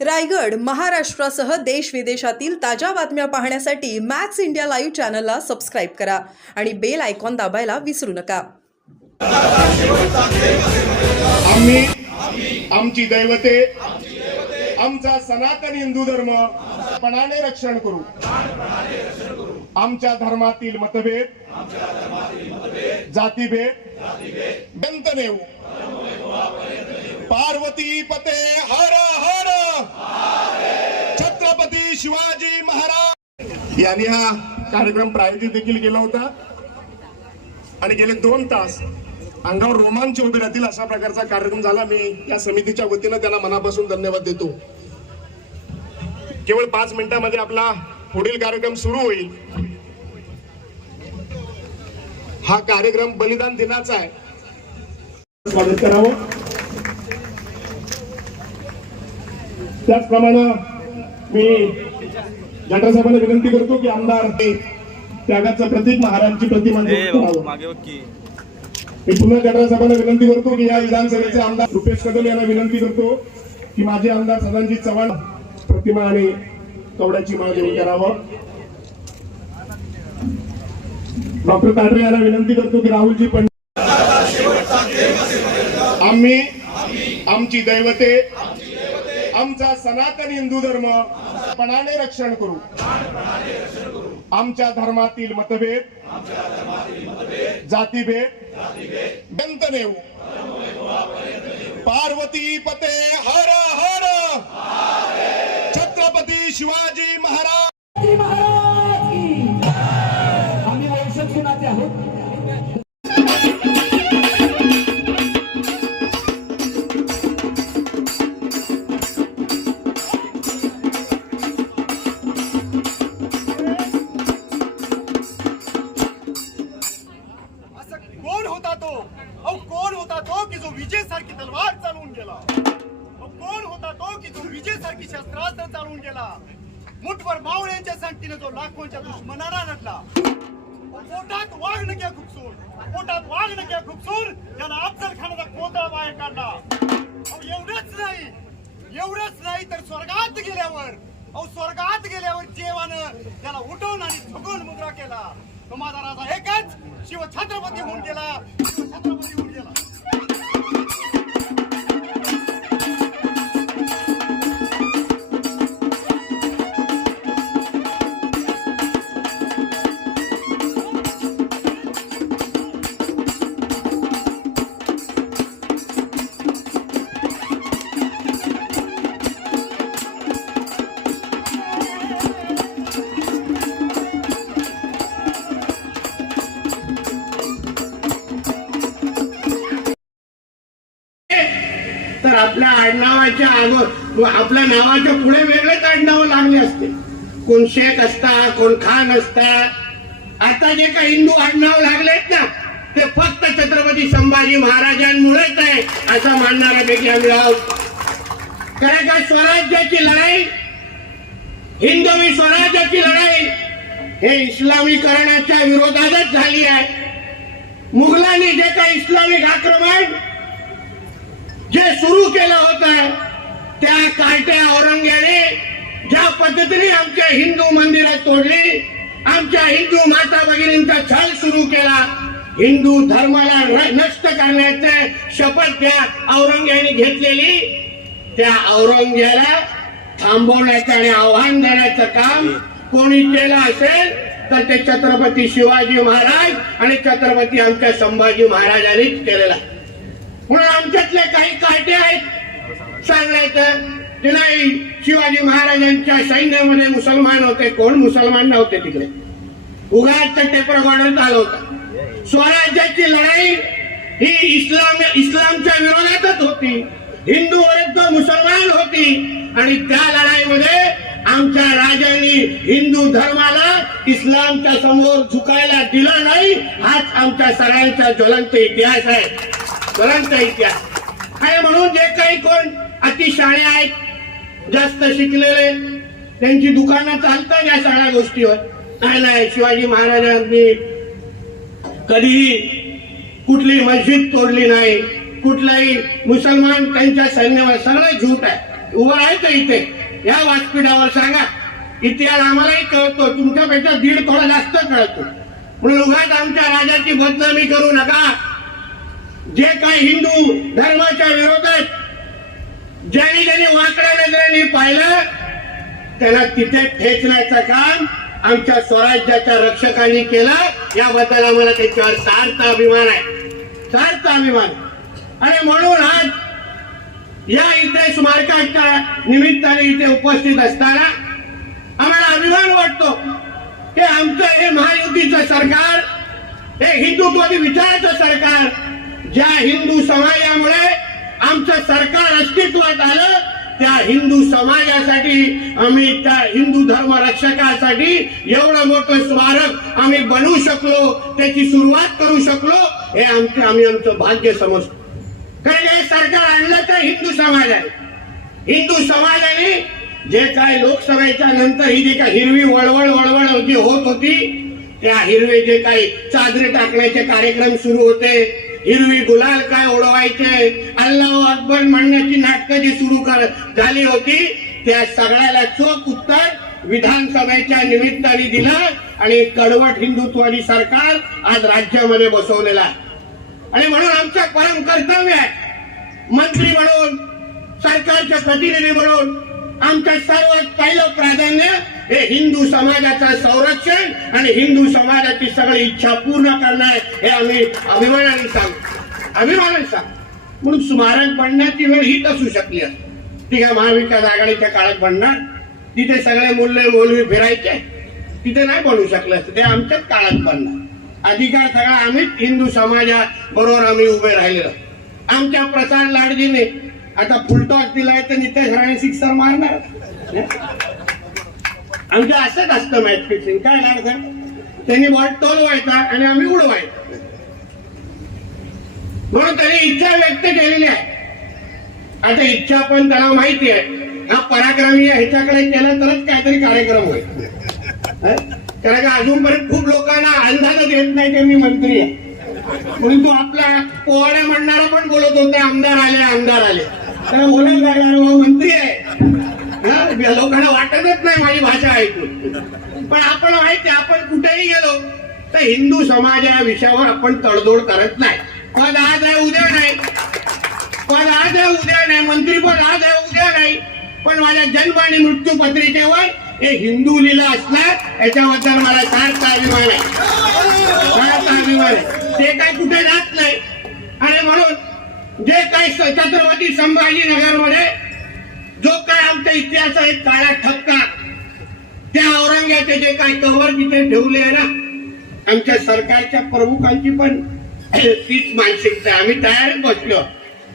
रायगड महाराष्ट्रासह देश विदेशातील ताज्या बातम्या पाहण्यासाठी मॅक्स इंडिया लाईव्ह चॅनलला सबस्क्राईब करा आणि बेल आयकॉन दाबायला विसरू नका. आम्ही आमची दैवते आमचा सनातन हिंदू धर्म पणाने रक्षण करू. आमच्या धर्मातील मतभेद जातीभेद बंद नेऊ. पार्वती पते हर हर छत्रपती शिवाजी महाराज यांनी हा कार्यक्रम प्रायोजित देखील केला होता आणि गेले 2 तास अंगावर रोमांच उभे राहतील अशा प्रकारचा कार्यक्रम झाला. मी या समितीच्या वतीनं त्यांना मनापासून धन्यवाद देतो. केवळ 5 मिनिटांमध्ये आपला पुढील कार्यक्रम सुरू होईल. हा कार्यक्रम बलिदान दिनाचा आहे. स्वागत करावं. त्याचप्रमाणे मी जटासाहेबांना विनंती करतो की आमदार त्यागाचं प्रतीक महाराजांची प्रतिमा मी पुन्हा जटासाहेबांना विनंती करतो की या विधानसभेचे आमदार रुपेश कदम यांना विनंती करतो की माझे आमदार सदानजी चव्हाण प्रतिमा आणि कवड्याची माळ देऊन करावं. डॉक्टर ताडरे यांना विनंती करतो की राहुलजी पंडित आम्ही आमची दैवते आमचा सनातन हिंदू धर्म पणाने रक्षण करू. आमच्या धर्मातील मतभेद जातीभेद बंद नेऊ. पार्वती पते हर हर छत्रपती शिवाजी महाराज. आम्ही औषध कुणाचे आहोत. कोण होता तो की जो विजय सारखी तलवार चालवून गेला. कोण होता तो की जो विजय सारखी शस्त्रास्त्र चालवून गेला. मुठभर मावळ्यांच्या संगतीने जो लाखोंच्या दुश्मनाला लढला. पोटात वाघनक्या खुपसून त्याला अफजल खानाचा कोतळा बाहेर काढला. एवढंच नाही तर स्वर्गात गेल्यावर जेवानं त्याला उठवून आणि झुकून मुद्रा केला. तो माझा राजा एकच शिवछत्रपती होऊन गेला. तर आपल्या आडनावाच्या आपल्या नावाच्या पुढे वेगळेच आडनाव लागले असते. कोण शेख असता, कोण खान असता. आता जे काही हिंदू आडनाव लागलेत ना ते फक्त छत्रपती संभाजी महाराजांमुळेच आहे असं मानणाऱ्यापैकी आम्ही आहोत. कारण का स्वराज्याची लढाई, हिंदवी स्वराज्याची लढाई हे इस्लामीकरणाच्या विरोधातच झाली आहे. मुघलांनी जे काही इस्लामिक आक्रमण जे सुरू केलं होतं त्या कार्ट्या औरंग्याने ज्या पद्धतीने आमच्या हिंदू मंदिरं तोडली, आमच्या हिंदू माता भगिनींचा छळ सुरू केला, हिंदू धर्माला नष्ट करण्याचे शपथ त्या औरंग्याने घेतलेली, त्या औरंग्याला थांबवण्याचं आणि आव्हान देण्याचं काम कोणी केलं असेल तर ते छत्रपती शिवाजी महाराज आणि छत्रपती आमच्या संभाजी महाराजांनीच केलेला. म्हणून आमच्यातले काही कार्टे आहेत सांगायचं की नाही शिवाजी महाराजांच्या सैन्यामध्ये मुसलमान होते. कोण मुसलमान नव्हते तिकडे. उगाच टेपरगॉर्डर चालवता. स्वराज्याची लढाई ही इस्लामच्या विरोधातच होती. हिंदू विरुद्ध मुसलमान होती आणि त्या लढाईमध्ये आमच्या राजांनी हिंदू धर्माला इस्लामच्या समोर झुकायला दिलं नाही. हाच आमच्या सगळ्यांचा ज्वलंत इतिहास आहे. आणि म्हणून जे काही कोण अतिशाणे आहेत, जास्त शिकलेले, त्यांची दुकानं चालतात या सगळ्या गोष्टीवर. नाही शिवाजी महाराजांनी कधीही कुठली मस्जिद तोडली नाही, कुठलाही मुसलमान त्यांच्या सैन्यावर, सगळं झूट आहे. उभं राहायचं इथे या व्यासपीठावर सांगा. इतिहास आम्हालाही कळतो, तुमच्यापेक्षा दीड थोडा जास्त कळतो. म्हणून उगाच आमच्या राजाची बदनामी करू नका. जे काय हिंदू धर्माच्या विरोधात ज्यांनी ज्यांनी वाकड्या नजरेने पाहिलं त्याला तिथे ठेचण्याचं काम आमच्या स्वराज्याच्या रक्षकांनी केलं. याबद्दल आम्हाला त्याच्यावर सार्थ अभिमान आहे, सार्थ अभिमान. आणि म्हणून आज या इथे स्मारकाच्या निमित्ताने इथे उपस्थित असताना आम्हाला अभिमान वाटतो की आमचं हे महायुतीचं सरकार, हे हिंदुत्वादी विचाराचं सरकार, ज्या हिंदू समाजामुळे आमचं सरकार अस्तित्वात आलं त्या हिंदू समाजासाठी आम्ही त्या हिंदू धर्म रक्षकासाठी एवढं मोठं स्मारक आम्ही बनवू शकलो, त्याची सुरुवात करू शकलो, हे आम्ही आमचं भाग्य समजतो. कारण हे सरकार आणलं तर हिंदू समाज आहे. हिंदू समाजाने जे काय लोकसभेच्या नंतर ही जी काय हिरवी वळवळ जी होत होती, त्या हिरवे जे काही चादरे टाकण्याचे कार्यक्रम सुरू होते, हिरवी गुलाल काय ओढवायचे, अल्लाहू अकबर म्हणण्याची नाटकं जी सुरू झाली होती, त्या सगळ्याला चोख उत्तर विधानसभेच्या निमित्ताने दिलं आणि कडवट हिंदुत्वादी सरकार आज राज्यामध्ये बसवलेलं आहे. आणि म्हणून आमचं परम कर्तव्य आहे, मंत्री म्हणून, सरकारचे प्रतिनिधी म्हणून आमचं सर्वात पहिलं प्राधान्य हे हिंदू समाजाचं संरक्षण आणि हिंदू समाजाची सगळी इच्छा पूर्ण करणं आहे. हे आम्ही अभिमानाने सांगतो. म्हणून स्मारक बनण्याची वेळ हीच असू शकली असते. ती काय महाविकास आघाडीच्या काळात बनणार, तिथे सगळे मौलवी फिरायचे, तिथे नाही बनवू शकले असते. ते आमच्याच काळात बनणार. अधिकार सगळा आम्हीच हिंदू समाजाबरोबर आम्ही उभे राहिलेलो. आमच्या प्रसाद लाडजीने आता फुलटॉस दिलाय तर नितेश राणे सिक्सर मारणार. आमचं असंच असतं मॅच फिक्सिंग. काय लागतं, त्यांनी बॉल टोलवायचा आणि आम्ही उडवायचं. म्हणून त्यांनी इच्छा व्यक्त केलेली आहे. आता इच्छा पण त्याला माहिती आहे, हा पराक्रमी ह्याच्याकडे केला तरच काहीतरी कार्यक्रम होईल. कारण का अजूनपर्यंत खूप लोकांना अंदाज येत नाही की मी मंत्री आहे. म्हणून तो आपला पोवाड्या म्हणणारा पण बोलत होता, आमदार आले त्याला बोलायला लागणार मंत्री आहे. लोकांना वाटतच नाही माझी भाषा ऐकून. पण आपण माहिती, आपण कुठेही गेलो तर हिंदू समाज या विषयावर आपण तडजोड करत नाही. पद आज आहे उद्या नाही, पद आज आहे उद्या नाही, मंत्रीपद आज आहे उद्या नाही, पण माझ्या जन्म आणि मृत्यू पत्रिकेवर हे हिंदू लिहिलं असणार याच्याबद्दल मला सार्थ अभिमान आहे, सार्थ अभिमान आहे. ते काय कुठे जात नाही. आणि म्हणून जे काही छत्रपती संभाजीनगर मध्ये जो काय आमच्या इतिहासाचा एक काळा ठपका, त्या औरंगाचे जे काय कव्हर तिथे ठेवले आहे ना, आमच्या सरकारच्या प्रमुखांची पण तीच मानसिकता. आम्ही तयारच बसलो.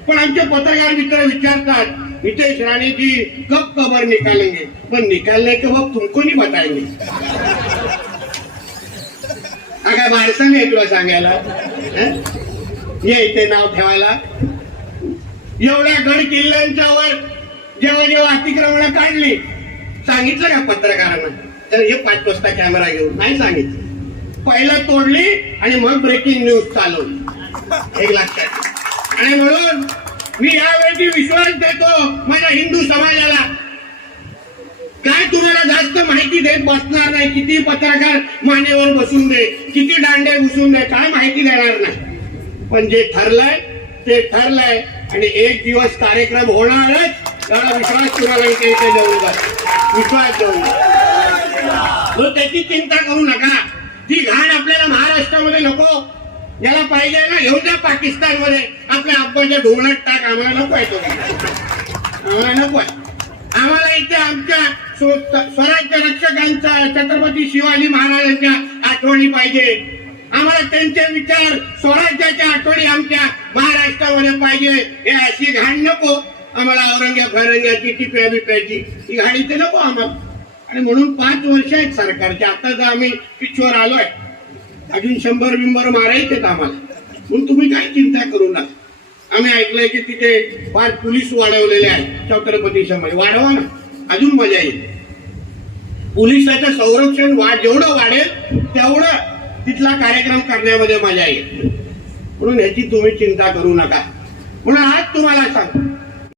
पण आमचे पत्रकार मित्र विचारतात, नितेश राणे जी कब कबर निकालेंगे, पण निकालने के वक्त तुमको नहीं बताएंगे. काय माणसं नाही तुला सांगायला, ये इथे नाव ठेवायला. एवढ्या गड किल्ल्यांच्या वर जेव्हा अतिक्रमण काढली, सांगितलं का पत्रकारांना तर हे 5 वाजता कॅमेरा घेऊन? नाही सांगितलं. पहिलं तोडली आणि मग ब्रेकिंग न्यूज चालवली. एक लक्षात. आणि म्हणून मी यावेळी विश्वास देतो माझ्या हिंदू समाजाला, काय तुम्हाला जास्त माहिती देत बसणार नाही. किती पत्रकार मानेवर बसून दे, किती दांडे घुसून दे, काय माहिती देणार नाही. पण जे ठरलंय ते ठरलंय आणि एक दिवस कार्यक्रम होणारच. एवढा विश्वास तुम्हाला इथे देऊ नका, विश्वास देऊ नका. त्याची चिंता करू नका. ती घाण आपल्याला महाराष्ट्रामध्ये नको. ज्याला पाहिजे ना घेऊन द्या पाकिस्तानमध्ये, आपल्या आब्बाच्या ढोंगणात टाक. आम्हाला नको आहे तो, आम्हाला नको आहे. आम्हाला इथे आमच्या स्वराज्य रक्षकांचा, छत्रपती शिवाजी महाराजांच्या आठवणी पाहिजे. आम्हाला त्यांचे विचार, स्वराज्याच्या आठवणी आमच्या महाराष्ट्रामध्ये पाहिजे. हे अशी घाण नको आम्हाला. औरंग्याची टिप्या बिप्याची ही घाण इथे नको आम्हाला. आणि म्हणून 5 वर्ष आहेत सरकारचे. आता तर आम्ही पिचवर आलोय, अजून 100 मारायचेत आम्हाला. म्हणून तुम्ही काय चिंता करू नका. आम्ही ऐकलंय की तिथे 5 पोलीस वाढवलेले आहेत छत्रपती संभाजी. वाढवा ना, अजून मजा येईल. पोलिसाचं संरक्षण जेवढं वाढेल तेवढं तिथला कार्यक्रम करण्यामध्ये मजा येईल. म्हणून ह्याची तुम्ही चिंता करू नका. म्हणून आज तुम्हाला सांग,